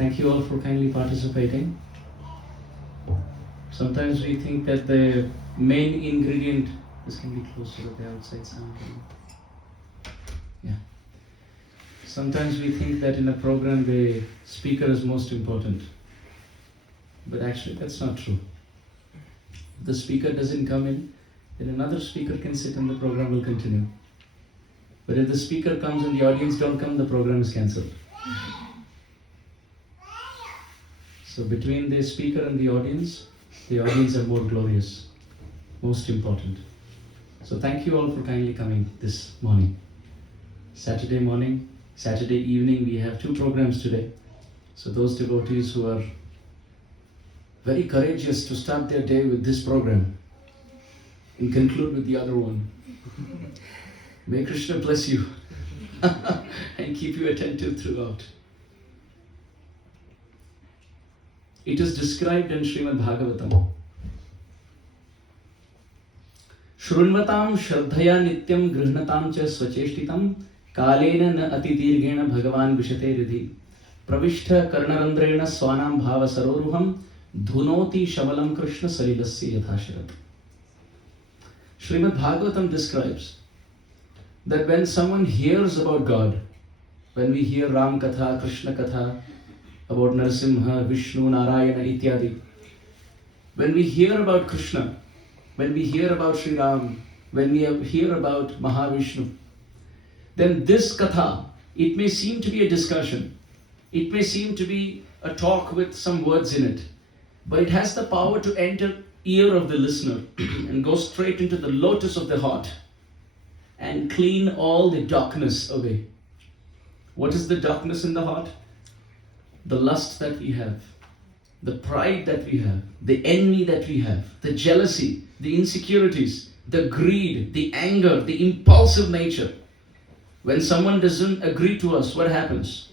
Thank you all for kindly participating. Sometimes we think that the main ingredient, this can be close to the outside sound. Yeah. Sometimes we think that in a program the speaker is most important. But actually that's not true. If the speaker doesn't come in, then another speaker can sit and the program will continue. But if the speaker comes and the audience don't come, the program is cancelled. So between the speaker and the audience are more glorious, most important. So thank you all for kindly coming this morning. Saturday morning, Saturday evening, we have 2 programs today. So those devotees who are very courageous to start their day with this program and conclude with the other one. May Krishna bless you and keep you attentive throughout. It is described in Srimad Bhagavatam. Shrunvatam shraddhaya nityam grihnatam cha svacheshtitam kalena na atidirghena bhagavan vishate ridhi pravishta karnarandrena swanam bhava saroruham dhunoti shavalam krishna salilasya yathasharat. Srimad Bhagavatam describes that when someone hears about God, when we hear Ram Katha, Krishna Katha, about Narasimha, Vishnu, Narayana, ityadi, when we hear about Krishna, when we hear about Sri Ram, when we hear about Mahavishnu, then this Katha, it may seem to be a discussion, it may seem to be a talk with some words in it, but it has the power to enter ear of the listener and go straight into the lotus of the heart and clean all the darkness away. What is the darkness in the heart? The lust that we have, the pride that we have, the envy that we have, the jealousy, the insecurities, the greed, the anger, the impulsive nature. When someone doesn't agree to us, what happens?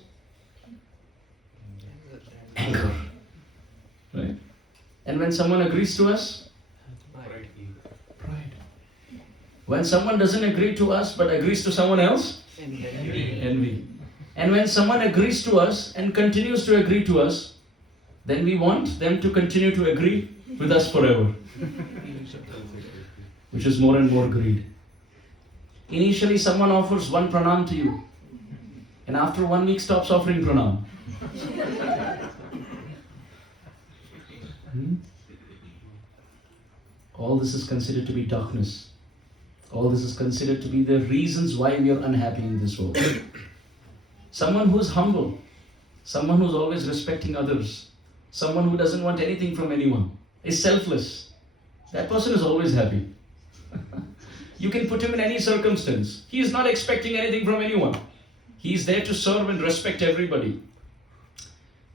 Anger. Right? And when someone agrees to us? Pride. When someone doesn't agree to us but agrees to someone else? Envy. And when someone agrees to us and continues to agree to us, then we want them to continue to agree with us forever. Which is more and more greed. Initially someone offers 1 pranam to you, and after 1 week stops offering pranam. All this is considered to be darkness. All this is considered to be the reasons why we are unhappy in this world. Someone who is humble, someone who is always respecting others, someone who doesn't want anything from anyone, is selfless. That person is always happy. You can put him in any circumstance. He is not expecting anything from anyone. He is there to serve and respect everybody.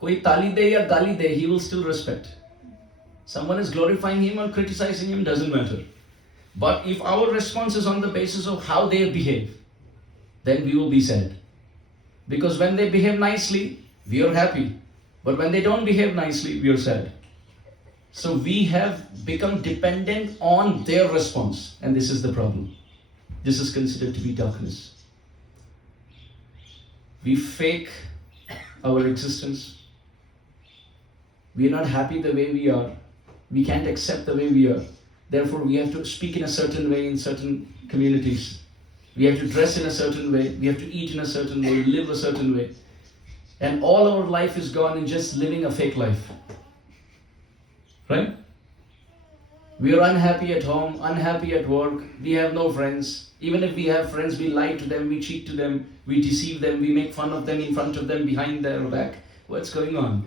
Koi tali de ya gali de, he will still respect. Someone is glorifying him or criticizing him, doesn't matter. But if our response is on the basis of how they behave, then we will be sad. Because when they behave nicely, we are happy. But when they don't behave nicely, we are sad. So we have become dependent on their response. And this is the problem. This is considered to be darkness. We fake our existence. We are not happy the way we are. We can't accept the way we are. Therefore, we have to speak in a certain way in certain communities. We have to dress in a certain way. We have to eat in a certain way, live a certain way. And all our life is gone in just living a fake life. Right? We are unhappy at home, unhappy at work. We have no friends. Even if we have friends, we lie to them, we cheat to them, we deceive them, we make fun of them in front of them, behind their back. What's going on?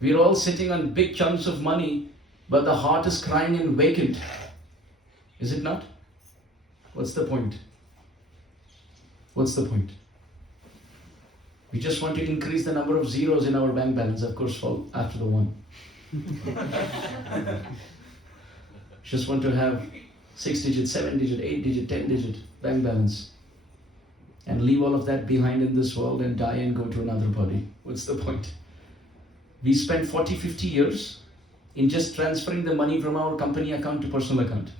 We are all sitting on big chunks of money, but the heart is crying and vacant. Is it not? What's the point? What's the point? We just want to increase the number of zeros in our bank balance, of course, fall after the 1. Just want to have 6-digit, 7-digit, 8-digit, 10-digit bank balance. And leave all of that behind in this world and die and go to another body. What's the point? We spent 40, 50 years in just transferring the money from our company account to personal account.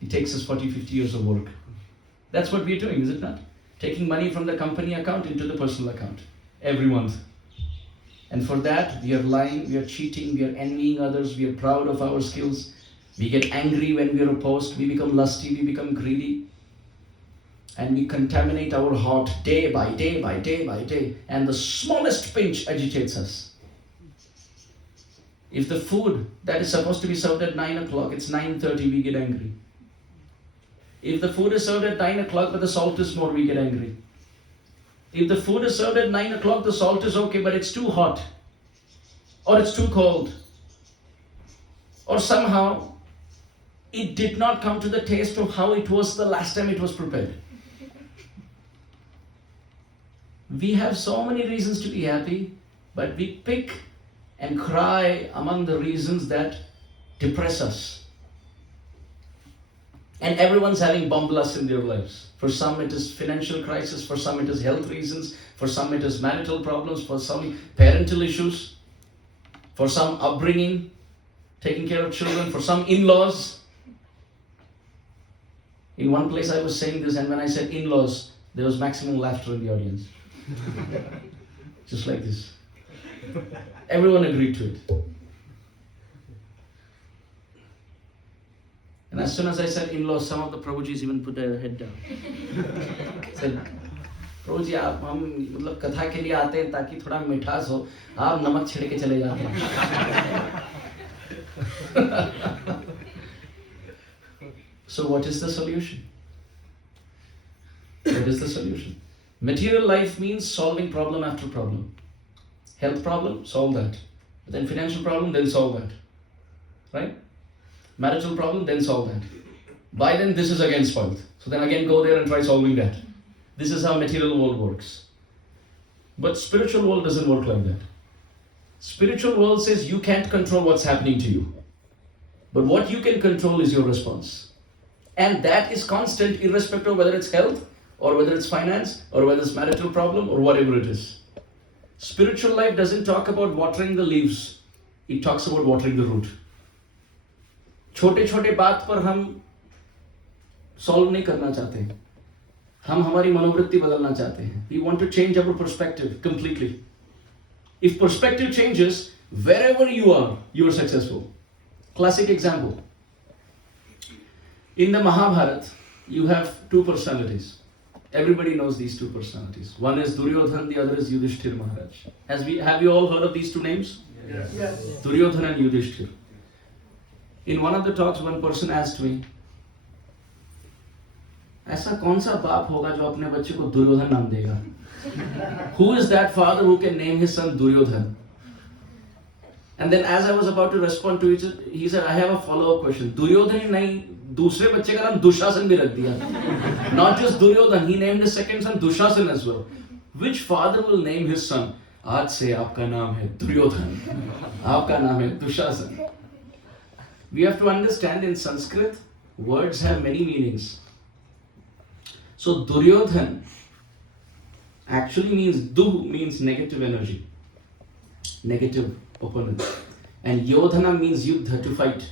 It takes us 40, 50 years of work. That's what we're doing, is it not? taking money from the company account into the personal account every month. And for that, we are lying, we are cheating, we are envying others, we are proud of our skills. We get angry when we are opposed, we become lusty, we become greedy. And we contaminate our heart day by day by day by day. And the smallest pinch agitates us. If the food that is supposed to be served at 9 o'clock, it's 9:30, we get angry. If the food is served at 9 o'clock but the salt is more, we get angry. If the food is served at 9 o'clock, the salt is okay, but it's too hot, or it's too cold, or somehow it did not come to the taste of how it was the last time it was prepared. We have so many reasons to be happy, but we pick and cry among the reasons that depress us. And everyone's having bumblus in their lives. For some it is financial crisis, for some it is health reasons, for some it is marital problems, for some parental issues, for some upbringing, taking care of children, for some in-laws. In one place I was saying this, and when I said in-laws, there was maximum laughter in the audience. Just like this. Everyone agreed to it. And as soon as I said in-laws, some of the Prabhujis even put their head down. Said, Prabhuji, आप हम मतलब कथा के लिए आते हैं ताकि थोड़ा मिठास हो, आप नमक छिड़के के चले जाते हैं. So what is the solution? What is the solution? Material life means solving problem after problem. Health problem, solve that. Then financial problem, then solve that. Right? Marital problem, then solve that. By then, this is again spoiled. So then again go there and try solving that. This is how material world works. But spiritual world doesn't work like that. Spiritual world says you can't control what's happening to you. But what you can control is your response. And that is constant irrespective of whether it's health, or whether it's finance, or whether it's marital problem, or whatever it is. Spiritual life doesn't talk about watering the leaves. It talks about watering the root. छोटे छोटे बात पर हम solve नहीं करना चाहते हैं. हम हमारी मनोवृत्ति बदलना चाहते हैं. We want to change our perspective completely. If perspective changes, wherever you are successful. Classic example. In the Mahabharata, you have two personalities. Everybody knows these two personalities. One is Duryodhan, the other is Yudhishthir Maharaj. Have you all heard of these two names? Yes. Duryodhan and Yudhishthir. In one of the talks, one person asked me, ऐसा कौन सा बाप होगा जो अपने बच्चे को दुर्योधन नाम देगा? Who is that father who can name his son Duryodhan? And then as I was about to respond to it, he said, I have a follow-up question. Duryodhan ही नहीं, दूसरे बच्चे का नाम दुशासन भी रख दिया. Not just Duryodhan, he named his second son Dushasan as well. Which father will name his son? आज से आपका नाम है दुर्योधन, आपका नाम है Dushasan. We have to understand in Sanskrit, words have many meanings. So Duryodhan actually means, Du means negative energy, negative opponent. And Yodhana means Yuddha, to fight.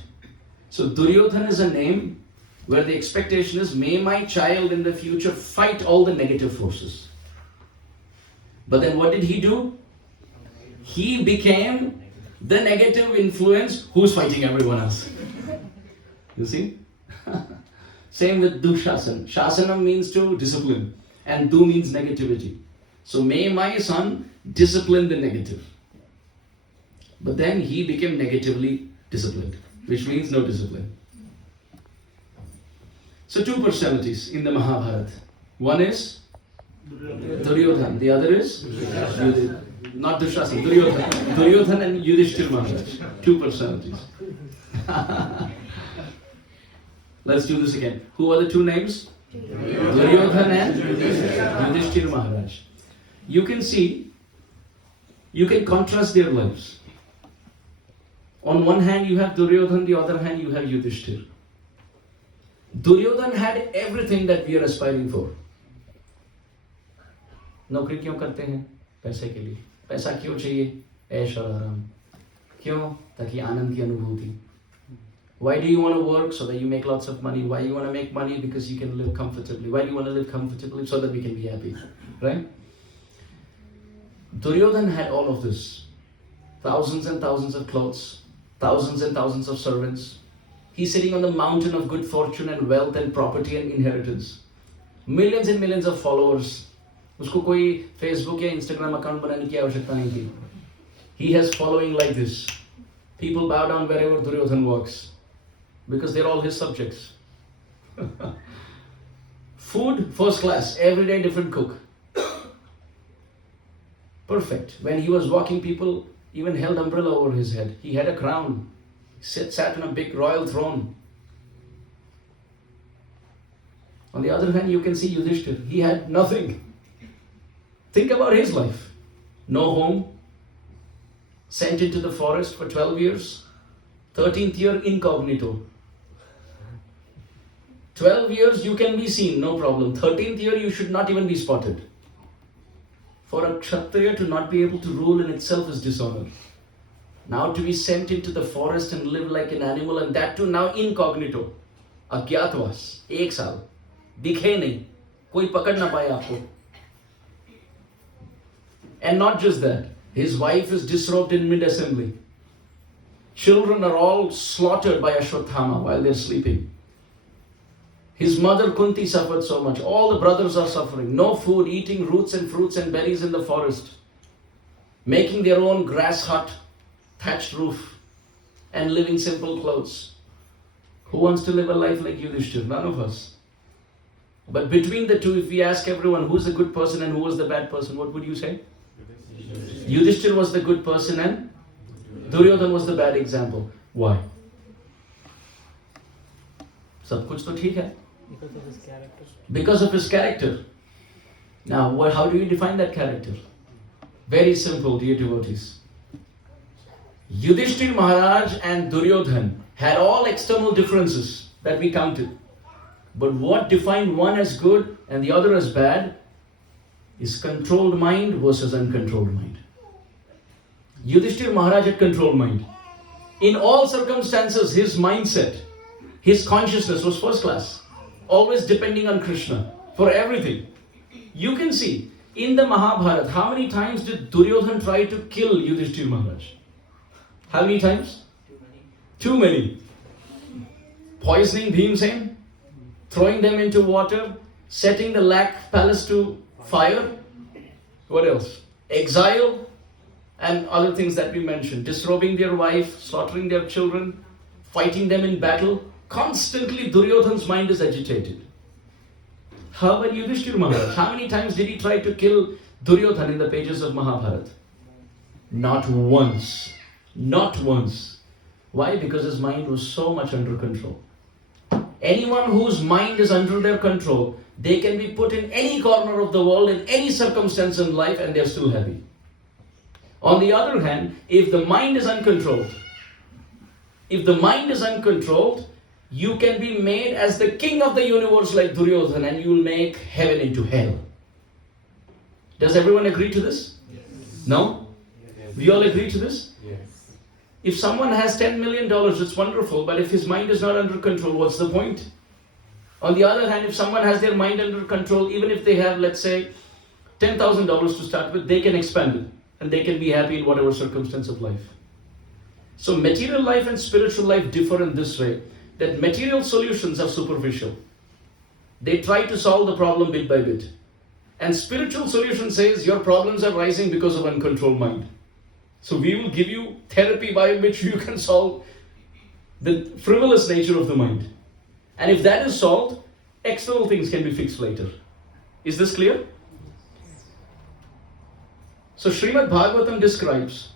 So Duryodhan is a name where the expectation is, may my child in the future fight all the negative forces. But then what did he do? He became the negative influence who's fighting everyone else. You see? Same with Dushasan. Shasanam means to discipline, and Du means negativity. So may my son discipline the negative. But then he became negatively disciplined, which means no discipline. So two personalities in the Mahabharata. One is Duryodhan, the other is not Dushasan, Duryodhan. Duryodhan and Yudhishthir Maharaj. Two personalities. Let's do this again. Who are the two names? Duryodhan and Yudhishthir Maharaj. You can see, you can contrast their lives. On one hand you have Duryodhan, the other hand you have Yudhishthir. Duryodhan had everything that we are aspiring for. नौकरी क्यों करते हैं? पैसे के लिए. पैसा क्यों चाहिए? ऐश और आराम. क्यों? ताकि आनंद की अनुभूति. Why do you want to work? So that you make lots of money. Why you want to make money? Because you can live comfortably. Why do you want to live comfortably? So that we can be happy, right? Duryodhan had all of this. Thousands and thousands of clothes, thousands and thousands of servants. He's sitting on the mountain of good fortune and wealth and property and inheritance. Millions and millions of followers. उसको कोई Facebook या Instagram account बनाने की आवश्यकता नहीं थी. He has following like this. People bow down wherever Duryodhan walks because they're all his subjects. Food, first class, every day different cook. Perfect. When he was walking, people even held umbrella over his head. He had a crown. Sat on a big royal throne. On the other hand, you can see Yudhishthir. He had nothing. Think about his life. No home. Sent into the forest for 12 years. 13th year incognito. 12 years you can be seen, no problem. 13th year you should not even be spotted. For a Kshatriya to not be able to rule in itself is dishonor. Now to be sent into the forest and live like an animal, and that too now incognito. Agyatwas. 1 saal. Dikhe nahi. Koi pakad na paye aapko. And not just that. His wife is disrobed in mid-assembly. Children are all slaughtered by Ashwatthama while they're sleeping. His mother Kunti suffered so much. All the brothers are suffering. No food, eating roots and fruits and berries in the forest. Making their own grass hut, thatched roof, and living simple clothes. Who wants to live a life like Yudhishthir? None of us. But between the two, if we ask everyone who's the good person and who was the bad person, what would you say? Yudhishthir was the good person and Duryodhan was the bad example. Why? सब कुछ तो ठीक है. Because of his character. Because of his character. Now, how do you define that character? Very simple, dear devotees. Yudhishthir Maharaj and Duryodhan had all external differences that we counted. But what defined one as good and the other as bad is controlled mind versus uncontrolled mind. Yudhishthir Maharaj had controlled mind. In all circumstances, his mindset, his consciousness was first class. Always depending on Krishna for everything. You can see in the Mahabharata, how many times did Duryodhan try to kill Yudhishthir Maharaj? How many times? Too many. Poisoning Bhimsen, throwing them into water, setting the Lakh palace to fire. What else? Exile and other things that we mentioned. Disrobing their wife, slaughtering their children, fighting them in battle. Constantly Duryodhan's mind is agitated. How about Yudhishthir Maharaj? How many times did he try to kill Duryodhan in the pages of Mahabharata? Not once. Not once. Why? Because his mind was so much under control. Anyone whose mind is under their control, they can be put in any corner of the world, in any circumstance in life, and they're still happy. On the other hand, if the mind is uncontrolled, you can be made as the king of the universe like Duryodhan, and you will make heaven into hell. Does everyone agree to this? Yes. No? Yes. We all agree to this? Yes. If someone has $10 million, it's wonderful, but if his mind is not under control, what's the point? On the other hand, if someone has their mind under control, even if they have, let's say, $10,000 to start with, they can expand it, and they can be happy in whatever circumstance of life. So material life and spiritual life differ in this way, that material solutions are superficial. They try to solve the problem bit by bit. And spiritual solution says your problems are rising because of uncontrolled mind. So we will give you therapy by which you can solve the frivolous nature of the mind. And if that is solved, external things can be fixed later. Is this clear? So Srimad Bhagavatam describes,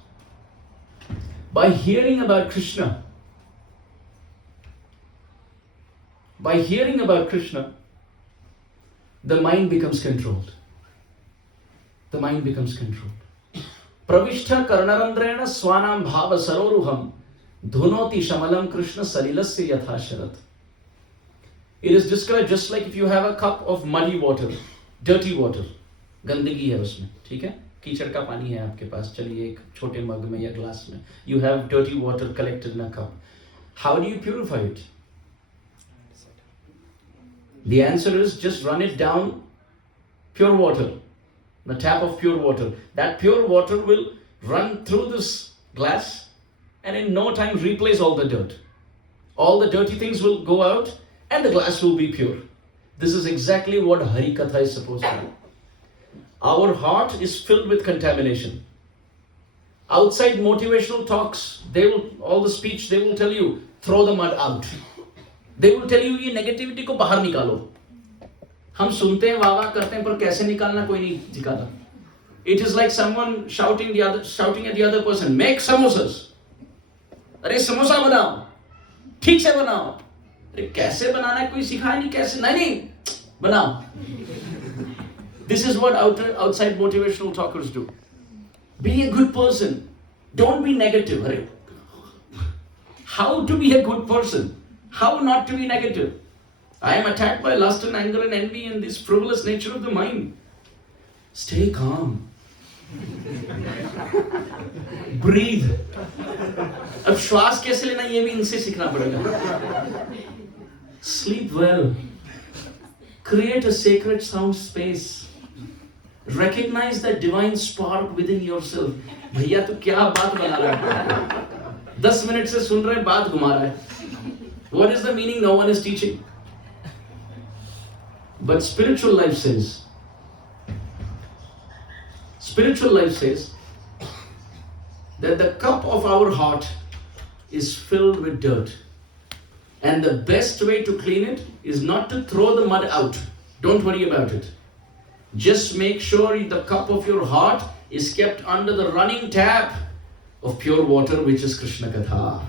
by hearing about Krishna, the mind becomes controlled. The mind becomes controlled. Pravishta karnarandrena swanam bhava saroruham dhunoti shamalam Krishna salilasya yatha sharat. It is described just like if you have a cup of muddy water, dirty water, गंदगी है उसमें, ठीक है? कीचड़ का पानी है आपके पास, चलिए एक छोटे मग में या ग्लास में. You have dirty water collected in a cup. How do you purify it? The answer is just run it down pure water, the tap of pure water. That pure water will run through this glass and in no time replace all the dirt. All the dirty things will go out and the glass will be pure. This is exactly what Hari Katha is supposed to do. Our heart is filled with contamination. Outside motivational talks, all the speech, they will tell you, throw the mud out. They will tell you, ये negativity को बाहर निकालो. हम सुनते हैं, वाह वाह करते हैं, पर कैसे निकालना कोई नहीं सिखाता. It is like someone shouting at the other person, make samosas. अरे समोसा बनाओ, ठीक से बनाओ. अरे कैसे बनाना है कोई सिखाया नहीं, कैसे नहीं बनाओ. This is what outside motivational talkers do. Be a good person. Don't be negative. Arre. How to be a good person? How not to be negative? I am attacked by lust and anger and envy and this frivolous nature of the mind. Stay calm. Breathe. अब श्वास कैसे लेना ये भी इनसे सीखना पड़ेगा. Sleep well. Create a sacred sound space. Recognize that divine spark within yourself. भैया तू क्या बात बना रहा है? 10 मिनट से सुन रहे बात घुमा रहा है. What is the meaning? No one is teaching. But spiritual life says that the cup of our heart is filled with dirt. And the best way to clean it is not to throw the mud out. Don't worry about it. Just make sure the cup of your heart is kept under the running tap of pure water, which is Krishna Katha.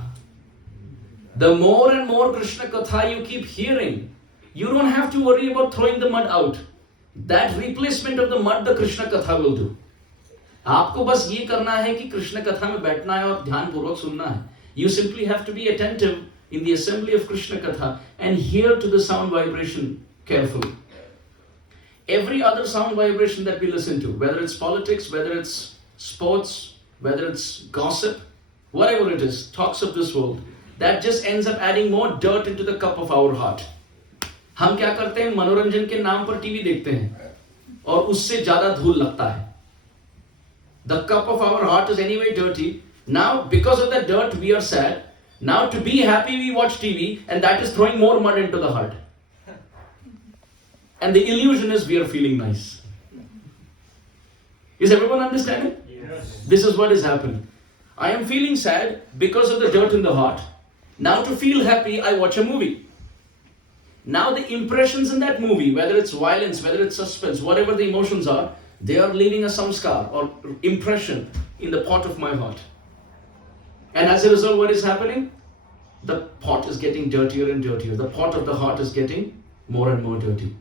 The more and more Krishna Katha you keep hearing, you don't have to worry about throwing the mud out. That replacement of the mud, the Krishna Katha will do. आपको बस ये करना है कि कृष्ण कथा में बैठना है और ध्यान पूर्वक सुनना है. You simply have to be attentive in the assembly of Krishna Katha and hear to the sound vibration carefully. Every other sound vibration that we listen to, whether it's politics, whether it's sports, whether it's gossip, whatever it is, talks of this world, that just ends up adding more dirt into the cup of our heart. हम क्या करते हैं? मनोरंजन के नाम पर TV देखते हैं और उससे ज्यादा धूल लगता है. The cup of our heart is anyway dirty. Now, because of that dirt, we are sad. Now, to be happy, we watch TV, and that is throwing more mud into the heart. And the illusion is we are feeling nice. Is everyone understanding? Yes. This is what is happening. I am feeling sad because of the dirt in the heart. Now, to feel happy, I watch a movie. Now, the impressions in that movie, whether it's violence, whether it's suspense, whatever the emotions are, they are leaving a samskar or impression in the pot of my heart. And as a result, what is happening? The pot is getting dirtier and dirtier. The pot of the heart is getting more and more dirty.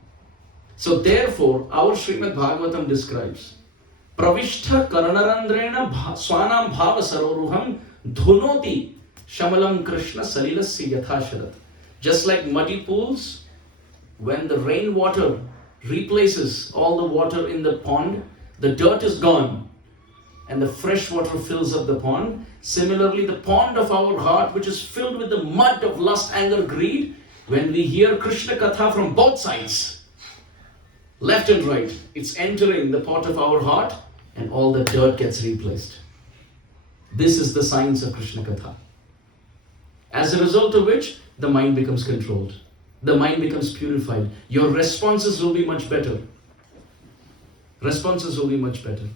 So therefore, our Srimad Bhagavatam describes Pravishtha Karanarandrena Swanam Bhava Saroruham Dhunoti Shamalam Krishna Salilasya Yathasharat. Just like muddy pools, when the rainwater replaces all the water in the pond, the dirt is gone and the fresh water fills up the pond. Similarly, the pond of our heart, which is filled with the mud of lust, anger, greed, when we hear Krishna Katha from both sides, left and right, it's entering the pot of our heart and all the dirt gets replaced. This is the science of Krishna Katha. As a result of which, the mind becomes controlled. The mind becomes purified. Your responses will be much better. Responses will be much better.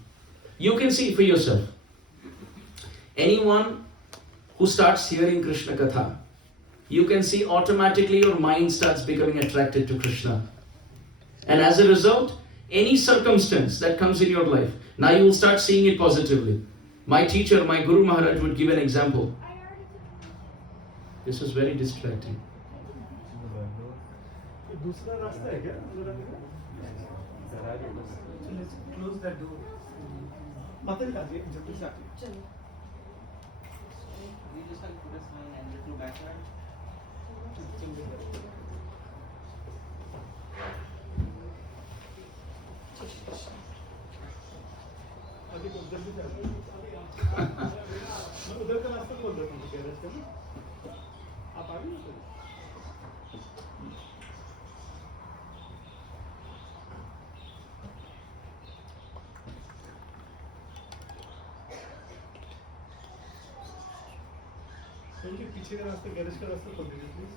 You can see for yourself. Anyone who starts hearing Krishna Katha, you can see automatically your mind starts becoming attracted to Krishna. And as a result, any circumstance that comes in your life, now you will start seeing it positively. My teacher, my Guru Maharaj would give an example. This is very distracting. दूसरा रास्ता है क्या? Close that door. मतलब लाजिए जल्दी से आइए. We just have to put a sign and just go backward. अभी उधर भी जाते हैं. उधर का रास्ता खोल दो, ठीक है रास्ता. आप आ गए? उनके पीछे का रास्ता, गैरेज का रास्ता खोल दीजिए please.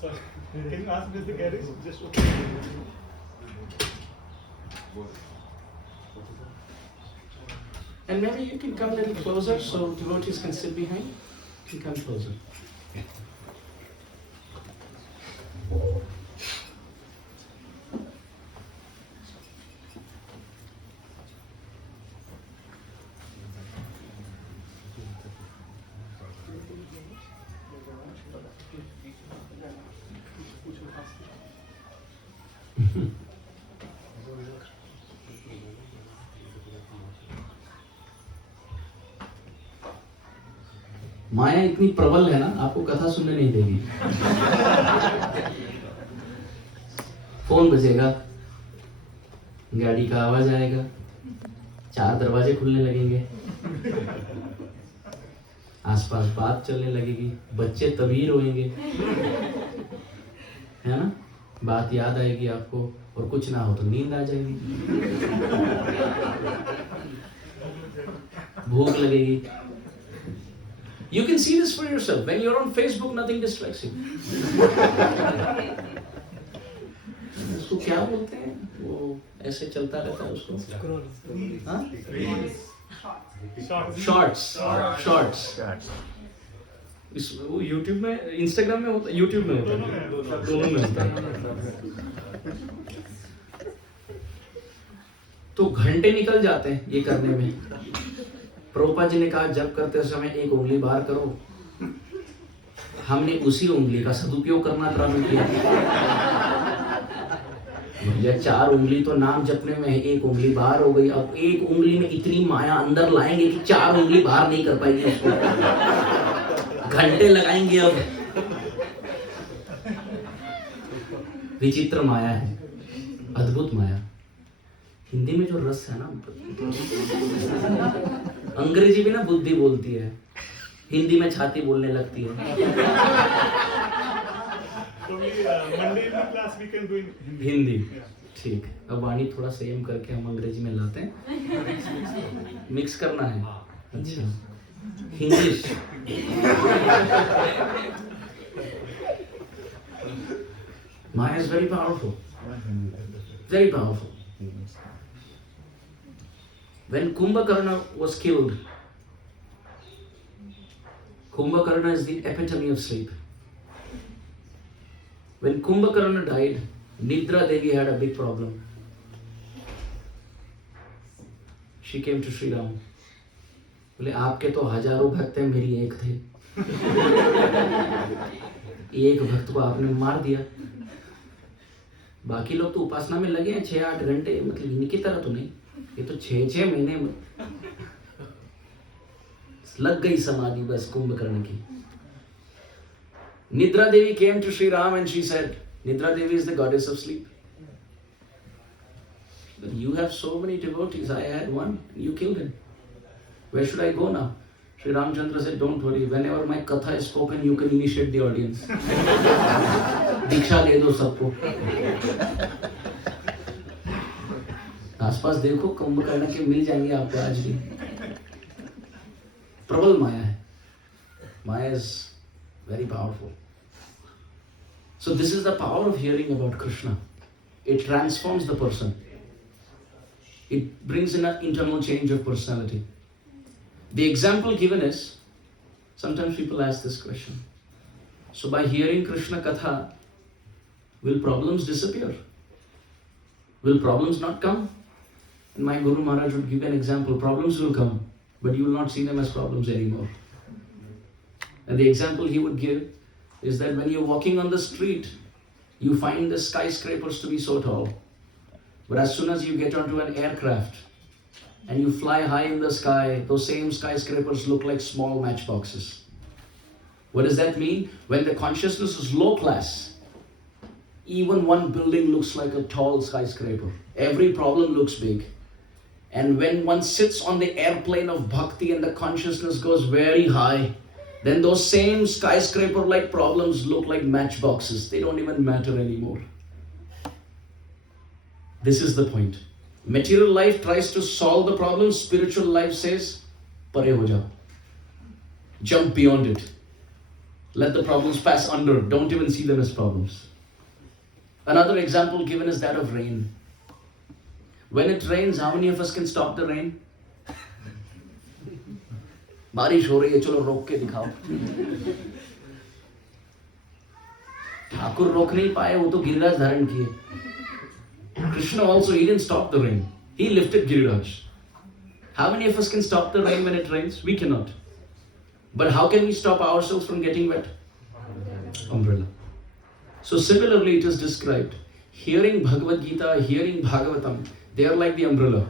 Sorry. Can you ask where's the garage? Just open. And maybe you can come a little closer so devotees can sit behind. You come closer. माया इतनी प्रबल है ना, आपको कथा सुनने नहीं देगी. फोन बजेगा, गाड़ी का आवाज आएगा, 4 दरवाजे खुलने लगेंगे, आसपास बात चलने लगेगी, बच्चे तभी रोएंगे, है ना. बात याद आएगी आपको, और कुछ ना हो तो नींद आ जाएगी, भूख लगेगी. You can see this for yourself. When you're on Facebook, nothing distracts you. उसको क्या बोलते हैं? वो ऐसे चलता रहता है उसको. हाँ? Shorts. वो YouTube में, Instagram में होता है, YouTube में होता है, दोनों में होता है. तो घंटे निकल जाते हैं ये करने में. प्रभुपाद जी ने कहा जप करते समय एक उंगली बाहर करो. हमने उसी उंगली का सदुपयोग करना प्रारंभ किया. भैया 4 उंगली तो नाम जपने में है, 1 उंगली बाहर हो गई. अब 1 उंगली में इतनी माया अंदर लाएंगे कि 4 उंगली बाहर नहीं कर पाएंगे उसको. घंटे लगाएंगे. अब विचित्र माया है, अद्भुत माया. हिंदी में जो रस है ना, अंग्रेजी में ना बुद्धि बोलती है, हिंदी में छाती बोलने लगती है. So Monday in class we can do in Hindi. ठीक. अब वाणी थोड़ा संयम करके हम अंग्रेजी में लाते हैं. मिक्स करना है. अच्छा. Hindi. Maya is very powerful. Very powerful. When Kumbhakarna was killed, Kumbhakarna is the epitome of sleep. When Kumbhakarna died, Nidra Devi had a big problem. She came to Sri Ram. बोले आपके तो हजारों भक्त हैं, मेरी एक थे. एक भक्त को आपने मार दिया. बाकी लोग तो उपासना में लगे हैं 6-8 घंटे, मतलब इनकी तरह तो नहीं. ये तो 6-6 महीने में लग गई समाधि बस कुंभकर्ण की. Nidra Devi came to Sri Ram and she said, Nidra Devi is the goddess of sleep. But you have so many devotees, I had one, you killed him. Where should I go now? Sri Ramchandra said, don't worry, whenever my katha is spoken, you can initiate the audience. दीक्षा दे दो सबको. आसपास देखो, कुंभकर्ण के मिल जाएंगे आपको आज भी. प्रबल माया है. Maya is very powerful. So this is the power of hearing about Krishna. It transforms the person. It brings in an internal change of personality. The example given is, sometimes people ask this question. So by hearing Krishna Katha, will problems disappear? Will problems not come? And my Guru Maharaj would give an example. Problems will come, but you will not see them as problems anymore. And the example he would give is that when you're walking on the street, you find the skyscrapers to be so tall. But as soon as you get onto an aircraft and you fly high in the sky, those same skyscrapers look like small matchboxes. What does that mean? When the consciousness is low class, even one building looks like a tall skyscraper. Every problem looks big. And when one sits on the airplane of bhakti and the consciousness goes very high, then those same skyscraper-like problems look like matchboxes. They don't even matter anymore. This is the point. Material life tries to solve the problem. Spiritual life says, pare ho jao. Jump beyond it. Let the problems pass under. Don't even see them as problems. Another example given is that of rain. When it rains, how many of us can stop the rain? बारिश हो रही है, चलो रोक के दिखाओ. ठाकुर रोक नहीं पाए, वो तो गिरिराज धारण किए. Krishna also, he didn't stop the rain. He lifted Giriraj. How many of us can stop the rain when it rains? We cannot. But how can we stop ourselves from getting wet? Umbrella. So similarly it is described. Hearing Bhagavad Gita, hearing Bhagavatam, they are like the umbrella.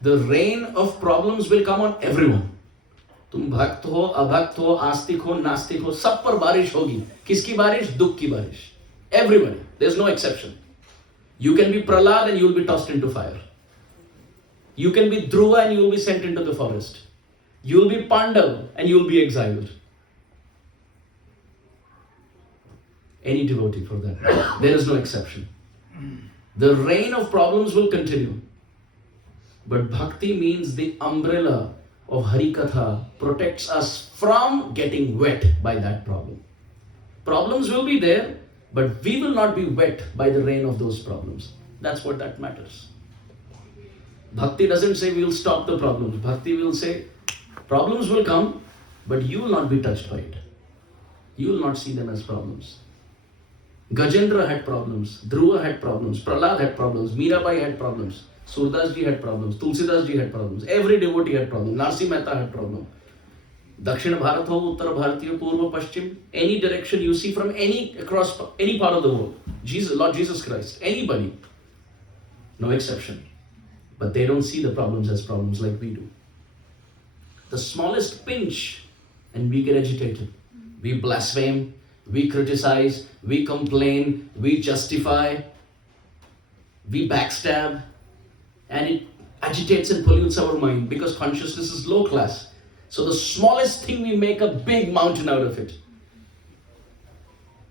The rain of problems will come on everyone. तुम भक्त हो, अभक्त हो, आस्तिक हो, नास्तिक हो, सब पर बारिश होगी. किसकी बारिश? दुख की बारिश. Everybody. There's no exception. You can be Prahlad and you'll be tossed into fire. You can be Dhruva and you'll be sent into the forest. You'll be Pandav and you'll be exiled. Any devotee for that. There is no exception. The rain of problems will continue. But bhakti means the umbrella of Harikatha protects us from getting wet by that problem. Problems will be there, but we will not be wet by the rain of those problems. That's what that matters. Bhakti doesn't say we will stop the problems. Bhakti will say problems will come, but you will not be touched by it. You will not see them as problems. Gajendra had problems, Dhruva had problems, Prahlad had problems, Mirabai had problems, Surdas ji had problems, Tulsidas ji had problems, every devotee had problems, Narsi Mehta had problems. Dakshin Bharat ho, Uttar Bharatiya, Purva, Paschim, any direction you see from across any part of the world, Lord Jesus Christ, anybody, no exception. But they don't see the problems as problems like we do. The smallest pinch and we get agitated. We blaspheme, we criticize, we complain, we justify, we backstab, and it agitates and pollutes our mind because consciousness is low class. So the smallest thing we make a big mountain out of it.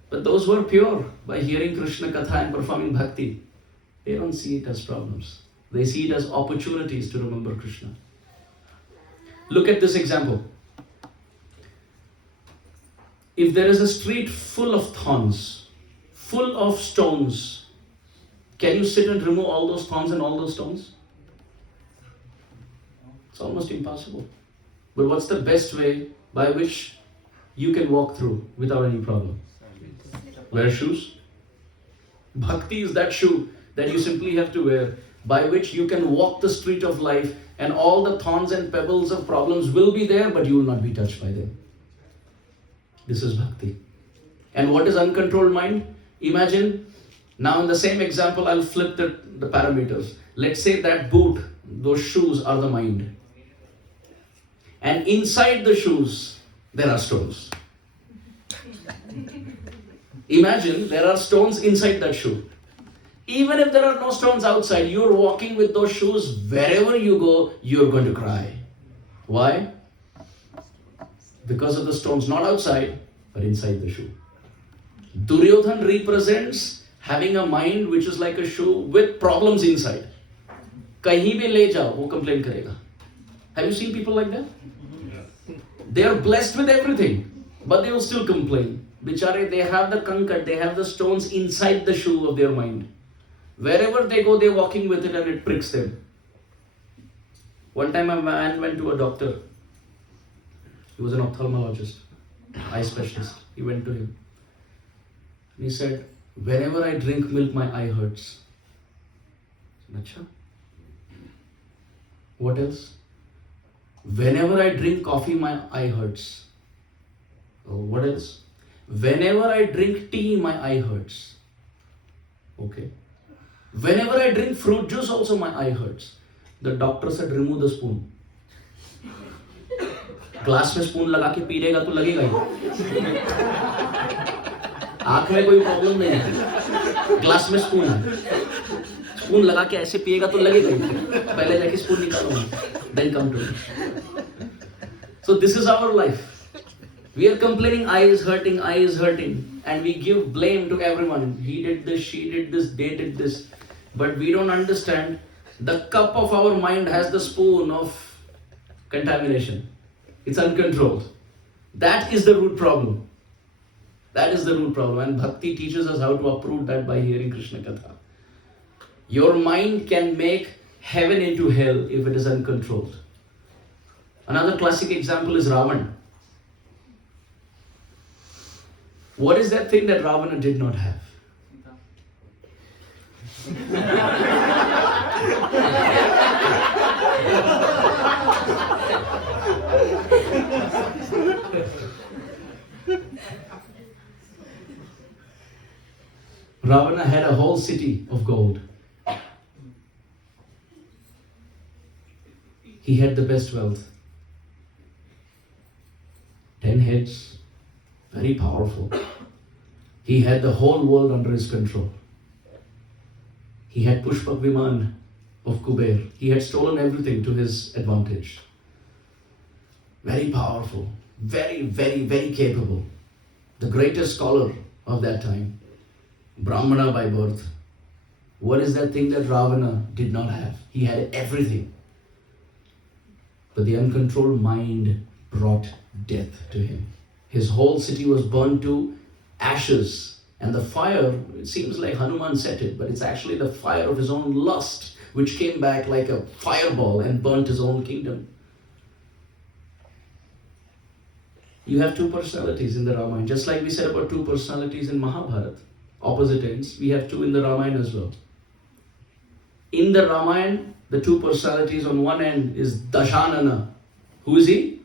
But those who are pure by hearing Krishna Katha and performing bhakti, they don't see it as problems. They see it as opportunities to remember Krishna. Look at this example. If there is a street full of thorns, full of stones, can you sit and remove all those thorns and all those stones? It's almost impossible. But what's the best way by which you can walk through without any problem? Wear shoes. Bhakti is that shoe that you simply have to wear, by which you can walk the street of life and all the thorns and pebbles of problems will be there, but you will not be touched by them. This is bhakti. And what is uncontrolled mind? Imagine, now in the same example, I'll flip the parameters. Let's say that boot, those shoes are the mind. And inside the shoes, there are stones. Imagine there are stones inside that shoe. Even if there are no stones outside, you're walking with those shoes, wherever you go, you're going to cry. Why? Because of the stones, not outside, but inside the shoe. Duryodhan represents having a mind which is like a shoe with problems inside. Kahin bhi le jao, wo complain karega. Have you seen people like that? They are blessed with everything, but they will still complain. Bichare, they have the kankat, they have the stones inside the shoe of their mind. Wherever they go, they're walking with it and it pricks them. One time a man went to a doctor. He was an ophthalmologist, eye specialist. He went to him. And he said, whenever I drink milk, my eye hurts. I said, Achha. What else? Whenever I drink coffee, my eye hurts. Oh, what else? Whenever I drink tea, my eye hurts. Okay. Whenever I drink fruit juice, also my eye hurts. The doctor said, remove the spoon. Glass में spoon लगा के P लेगा तो लगेगा ही. आंख में कोई problem नहीं है, ग्लास में स्पून है, स्पून लगा के ऐसे पिएगा तो लगेगा ही. पहले जाके स्पून निकालो, then come to it. So this is our life. We are complaining, eye is hurting, and we give blame to everyone. He did this, she did this, they did this. But we don't understand the cup of our mind has the spoon of contamination. It's uncontrolled. That is the root problem. That is the root problem. And Bhakti teaches us how to uproot that by hearing Krishna Katha. Your mind can make heaven into hell if it is uncontrolled. Another classic example is Ravana. What is that thing that Ravana did not have? Ravana had a whole city of gold. He had the best wealth. 10 heads, very powerful. He had the whole world under his control. He had Pushpak Viman of Kuber. He had stolen everything to his advantage. Very powerful, very, very, very capable. The greatest scholar of that time. Brahmana by birth. What is that thing that Ravana did not have? He had everything. But the uncontrolled mind brought death to him. His whole city was burned to ashes. And the fire, it seems like Hanuman set it, but it's actually the fire of his own lust, which came back like a fireball and burnt his own kingdom. You have two personalities in the Ramayana. Just like we said about two personalities in Mahabharata. Opposite ends, we have two in the Ramayana as well. In the Ramayana, the two personalities on one end is Dashanana. Who is he?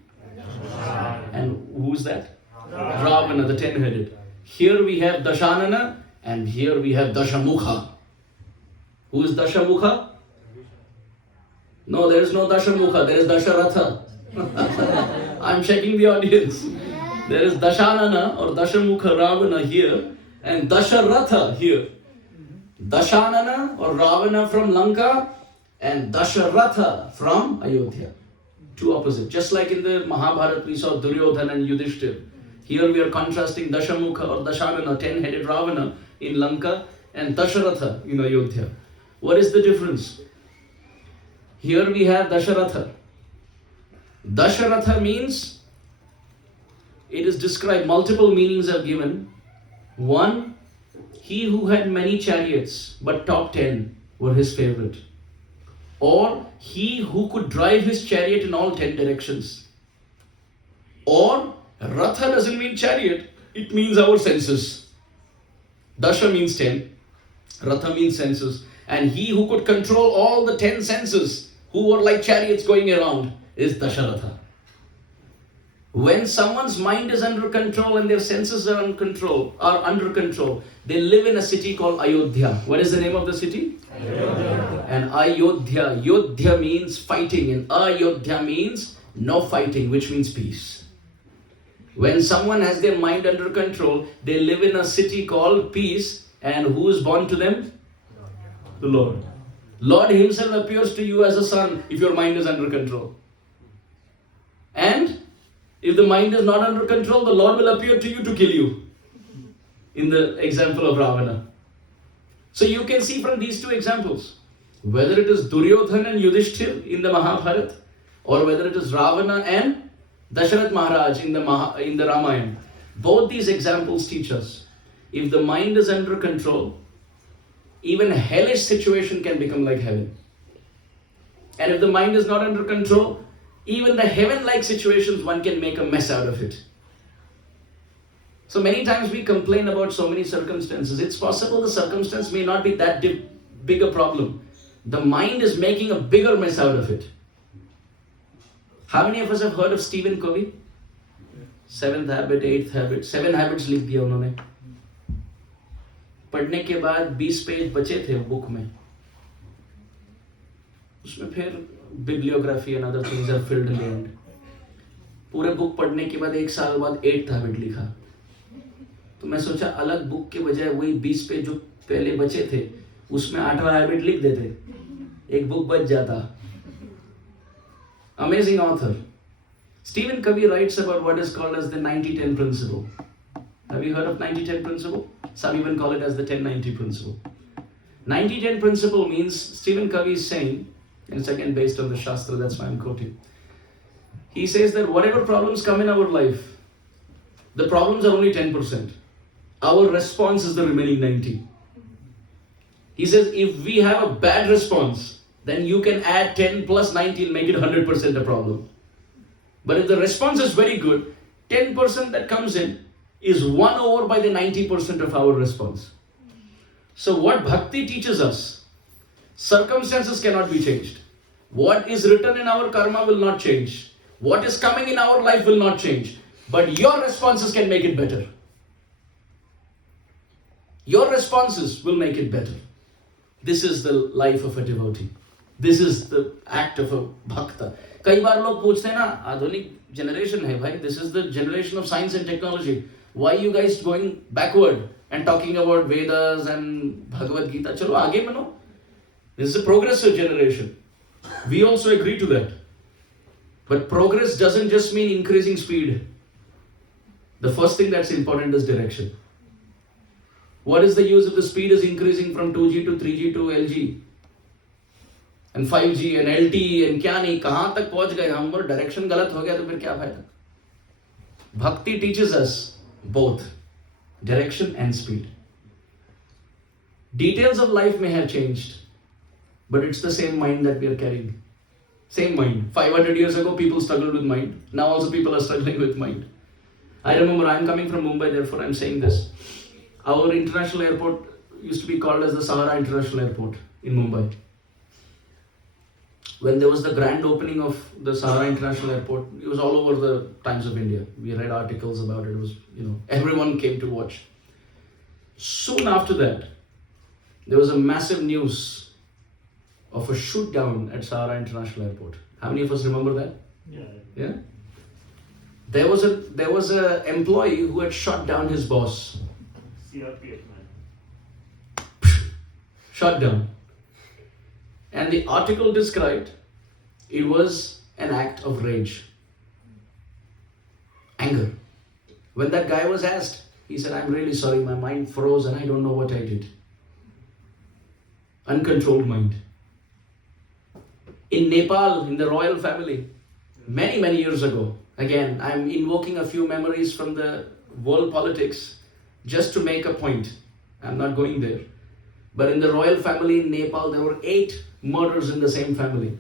And who is that? Ravana, the 10-headed. Here we have Dashanana and here we have Dashamukha. Who is Dashamukha? No, there is no Dashamukha, there is Dasharatha. I'm checking the audience. There is Dashanana or Dashamukha Ravana here and Dasharatha here. Dashanana or Ravana from Lanka and Dasharatha from Ayodhya. Two opposite. Just like in the Mahabharata we saw Duryodhana and Yudhishthir. Here we are contrasting Dashamukha or Dashanana, 10-headed Ravana in Lanka and Dasharatha in Ayodhya. What is the difference? Here we have Dasharatha. Dasharatha means, it is described, multiple meanings are given. One, he who had many chariots, but top 10 were his favorite. Or he who could drive his chariot in all 10 directions. Or Ratha doesn't mean chariot, it means our senses. Dasha means 10, Ratha means senses. And he who could control all the 10 senses, who were like chariots going around, is Dasharatha. When someone's mind is under control and their senses are under control, they live in a city called Ayodhya. What is the name of the city? Ayodhya. And Ayodhya, Yodhya means fighting, and Ayodhya means no fighting, which means peace. When someone has their mind under control, they live in a city called peace, and who is born to them? The Lord. Lord himself appears to you as a son if your mind is under control. And if the mind is not under control, the Lord will appear to you to kill you. In the example of Ravana. So you can see from these two examples, whether it is Duryodhana and Yudhishthir in the Mahabharata, or whether it is Ravana and Dasharath Maharaj in the Ramayana, both these examples teach us, if the mind is under control, even a hellish situation can become like heaven. And if the mind is not under control, even the heaven-like situations, one can make a mess out of it. So many times we complain about so many circumstances. It's possible the circumstance may not be that big a problem. The mind is making a bigger mess out of it. How many of us have heard of Stephen Covey? 7th habit, 8th habit, 7 habits लिख दिया उन्होंने. पढ़ने के बाद 20 page बचे थे book में. उसमें फिर bibliography and other things are filled in the end. पूरे बुक पढ़ने के बाद 1 साल बाद 8th habit लिखा. तो मैं सोचा अलग बुक के बजाय वही 20 पेज जो पहले बचे थे उसमें 8वां हैबिट लिख देते, एक बुक बच जाता. Amazing author. Stephen Covey writes about what is called as the 90-10 principle. Have you heard of 90-10 principle? Some even call it as the 10-90 principle. 90-10 principle means, Stephen Covey is saying, and it's again based on the Shastra, that's why I'm quoting. He says that whatever problems come in our life, the problems are only 10%. Our response is the remaining 90%. He says if we have a bad response, then you can add 10 plus 90 and make it 100% a problem. But if the response is very good, 10% that comes in is won over by the 90% of our response. So what bhakti teaches us, circumstances cannot be changed. What is written in our karma will not change. What is coming in our life will not change. But your responses can make it better. Your responses will make it better. This is the life of a devotee. This is the act of a bhakta. कई बार लोग पूछते हैं ना, आधुनिक generation है भाई, this is the generation of science and technology. Why you guys going backward and talking about Vedas and Bhagavad Gita? चलो आगे बढ़ो. This is a progressive generation. We also agree to that. But progress doesn't just mean increasing speed. The first thing that's important is direction. What is the use if the speed is increasing from 2G to 3G to LG and 5G and LTE and क्या नहीं, कहाँ तक पहुँच गए हम, और direction गलत हो गया तो फिर क्या फायदा? Bhakti teaches us both direction and speed. Details of life may have changed, but it's the same mind that we are carrying. Same mind. 500 years ago, people struggled with mind. Now also people are struggling with mind. I remember I'm coming from Mumbai, therefore I'm saying this. Our international airport used to be called as the Sahara International Airport in Mumbai. When there was the grand opening of the Sahara International Airport, it was all over the Times of India. We read articles about it. It was, everyone came to watch. Soon after that, there was a massive news of a shoot down at Sahara International Airport. How many of us remember that? Yeah? There was a employee who had shot down his boss. CRPF man. Shot down. And the article described it was an act of rage. Anger. When that guy was asked, he said, I'm really sorry, my mind froze and I don't know what I did. Uncontrolled mind. In Nepal, in the royal family, many, many years ago, again, I'm invoking a few memories from the world politics just to make a point. I'm not going there. But in the royal family in Nepal, there were 8 murders in the same family.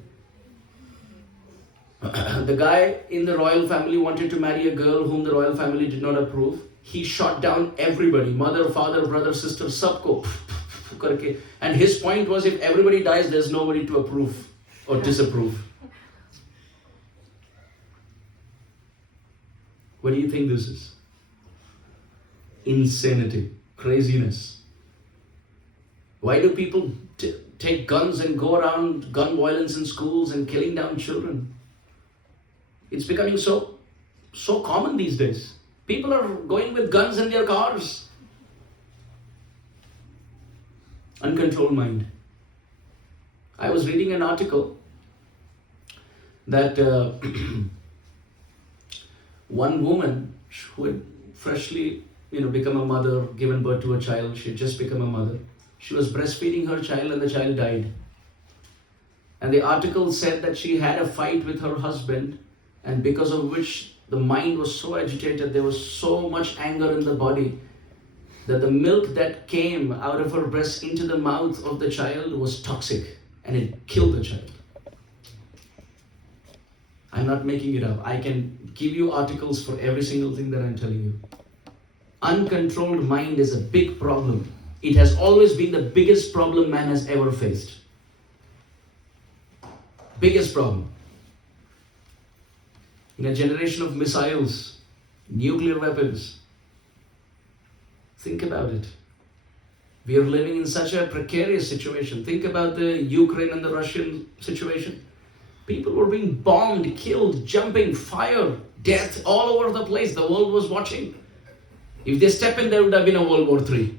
The guy in the royal family wanted to marry a girl whom the royal family did not approve. He shot down everybody, mother, father, brother, sister, sabko. And his point was, if everybody dies, there's nobody to approve or disapprove. What do you think this is? Insanity, craziness. Why do people take guns and go around gun violence in schools and killing down children? It's becoming so common these days. People are going with guns in their cars. Uncontrolled mind. I was reading an article that one woman who had freshly become a mother, given birth to a child, she had just become a mother. She was breastfeeding her child and the child died. And the article said that she had a fight with her husband, and because of which the mind was so agitated, there was so much anger in the body, that the milk that came out of her breast into the mouth of the child was toxic and it killed the child. I'm not making it up. I can give you articles for every single thing that I'm telling you. Uncontrolled mind is a big problem. It has always been the biggest problem man has ever faced. Biggest problem. In a generation of missiles, nuclear weapons, think about it. We are living in such a precarious situation. Think about the Ukraine and the Russian situation. People were being bombed, killed, jumping, fire, death all over the place. The world was watching. If they step in, there would have been a World War III.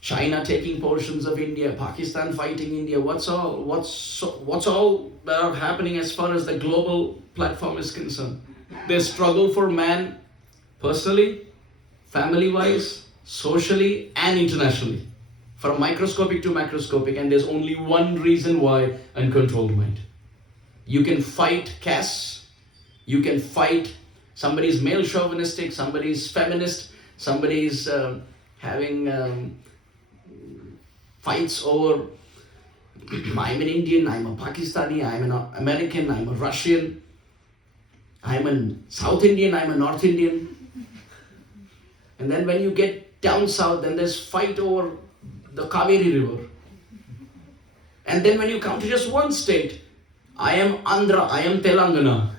China taking portions of India, Pakistan fighting India. What's all that are happening as far as the global platform is concerned? They struggle for man personally, family-wise, socially, and internationally, from microscopic to macroscopic, and there's only one reason why: uncontrolled mind. You can fight castes, you can fight somebody's male chauvinistic, somebody's feminist, somebody's having fights over I'm an Indian, I'm a Pakistani, I'm an American, I'm a Russian, I'm a South Indian, I'm a North Indian. And then when you get down south, then there's fight over the Kaveri River. And then when you come to just one state, I am Andhra, I am Telangana.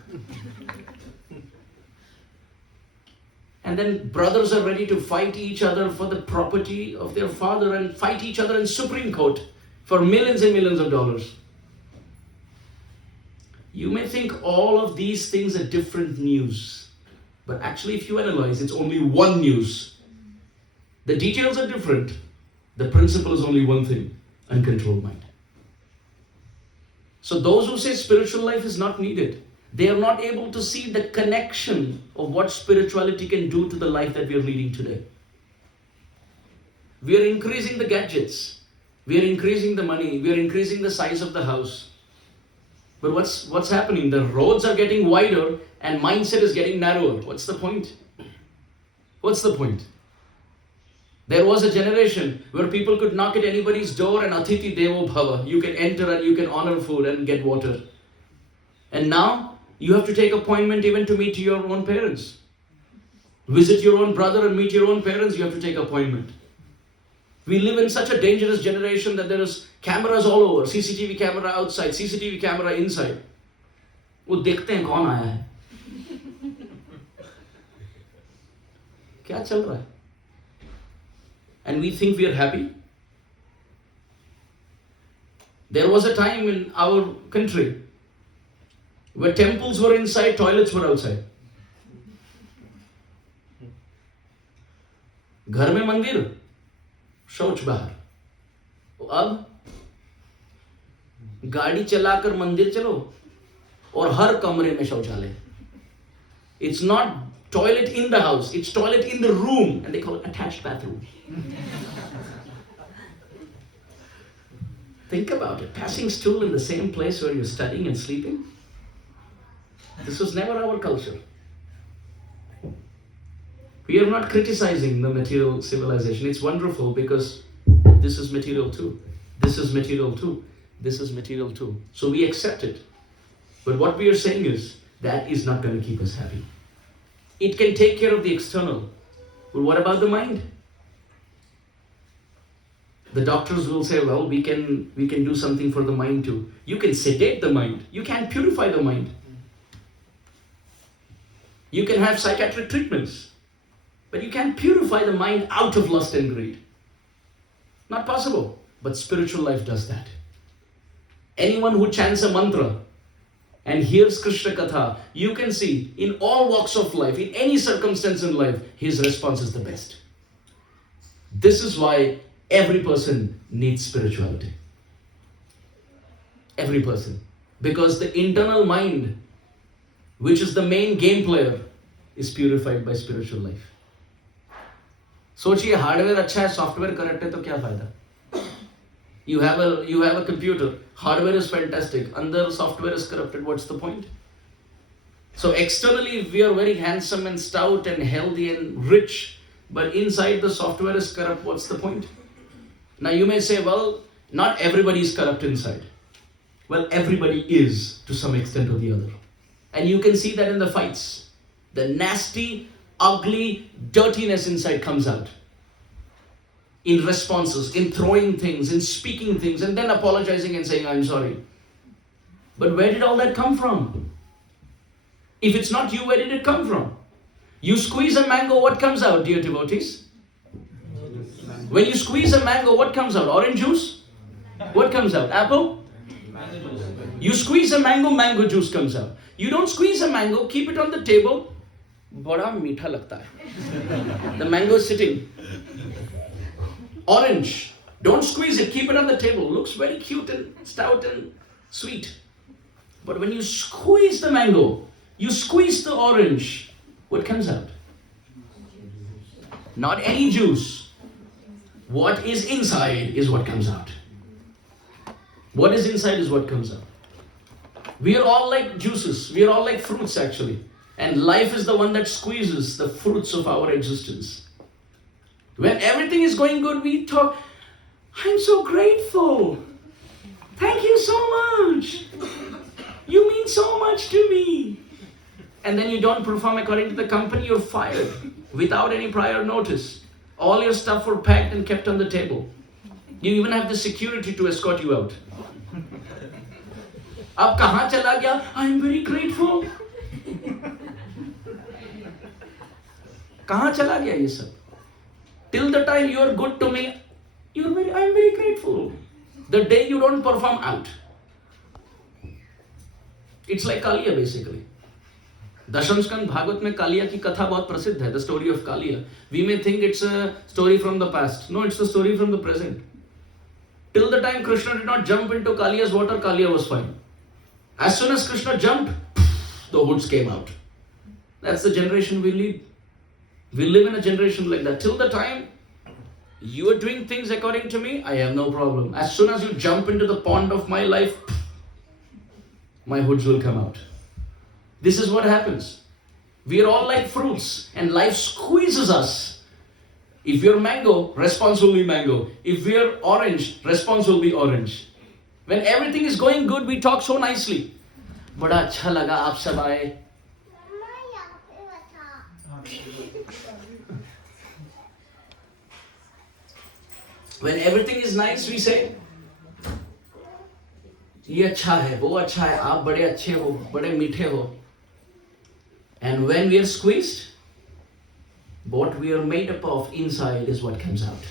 And then brothers are ready to fight each other for the property of their father and fight each other in Supreme Court for millions and millions of dollars. You may think all of these things are different news, but actually if you analyze, it's only one news. The details are different. The principle is only one thing: uncontrolled mind. So those who say spiritual life is not needed, they are not able to see the connection of what spirituality can do to the life that we are leading today. We are increasing the gadgets, we are increasing the money, we are increasing the size of the house. But what's happening? The roads are getting wider and mindset is getting narrower. What's the point? What's the point? There was a generation where people could knock at anybody's door and Atiti Devo Bhava. You can enter and you can honor food and get water. And now you have to take appointment even to meet your own parents. Visit your own brother and meet your own parents, you have to take appointment. We live in such a dangerous generation that there is cameras all over. CCTV camera outside, CCTV camera inside. वो देखते हैं कौन आया है, क्या चल रहा है. And we think we are happy. There was a time in our country where temples were inside, toilets were outside. घर में मंदिर, शौच बाहर. अब गाड़ी चलाकर मंदिर चलो और हर कमरे में शौचालय. It's not toilet in the house, it's toilet in the room, and they call it attached bathroom. Think about it, passing stool in the same place where you're studying and sleeping. This was never our culture. We are not criticizing the material civilization. It's wonderful because this is material too. This is material too. This is material too. So we accept it. But what we are saying is that is not going to keep us happy. It can take care of the external. But what about the mind? The doctors will say, well, we can do something for the mind too. You can sedate the mind. You can't purify the mind. You can have psychiatric treatments, but you can't purify the mind out of lust and greed. Not possible. But spiritual life does that. Anyone who chants a mantra and hears Krishna Katha, you can see in all walks of life, in any circumstance in life, his response is the best. This is why every person needs spirituality. Every person. Because the internal mind, which is the main game player, is purified by spiritual life. सोचिए hardware अच्छा है, software corrupt है तो क्या फायदा? You have a computer, hardware is fantastic, under software is corrupted, what's the point? So externally we are very handsome and stout and healthy and rich, but inside the software is corrupt, what's the point? Now you may say, well, not everybody is corrupt inside. Well, everybody is to some extent or the other. And you can see that in the fights. The nasty, ugly dirtiness inside comes out. In responses, in throwing things, in speaking things, and then apologizing and saying, I'm sorry. But where did all that come from? If it's not you, where did it come from? You squeeze a mango, what comes out, dear devotees? When you squeeze a mango, what comes out? Orange juice? What comes out? Apple? You squeeze a mango, mango juice comes out. You don't squeeze a mango, keep it on the table. बड़ा मीठा लगता है. The mango is sitting. Orange. Don't squeeze it. Keep it on the table. Looks very cute and stout and sweet. But when you squeeze the mango, you squeeze the orange, what comes out? Not any juice. What is inside is what comes out. What is inside is what comes out. We are all like juices. We are all like fruits actually. And life is the one that squeezes the fruits of our existence. When everything is going good, we talk, I'm so grateful. Thank you so much. You mean so much to me. And then you don't perform according to the company, you're fired without any prior notice. All your stuff were packed and kept on the table. You even have the security to escort you out. Ab kahan chala gaya? I'm very grateful. Kahan chala gaya ye sab? Till the time you are good to me, I'm very grateful. The day you don't perform, out. It's like Kaliya basically. Dasham Skand Bhagavad में कालिया की कथा बहुत प्रसिद्ध है. The story of Kaliya. We may think it's a story from the past. No, it's the story from the present. Till the time Krishna did not jump into Kaliya's water, Kaliya was fine. As soon as Krishna jumped, the hoods came out. That's the generation we lead. We live in a generation like that. Till the time you are doing things according to me, I have no problem. As soon as you jump into the pond of my life, my hoods will come out. This is what happens. We are all like fruits and life squeezes us. If you're mango, response will be mango. If we're orange, response will be orange. When everything is going good, we talk so nicely. बड़ा अच्छा लगा आप सब आए. When everything is nice, we say, ये अच्छा है, वो अच्छा है, आप बड़े अच्छे हो, बड़े मीठे हो. And when we are squeezed, what we are made up of inside is what comes out.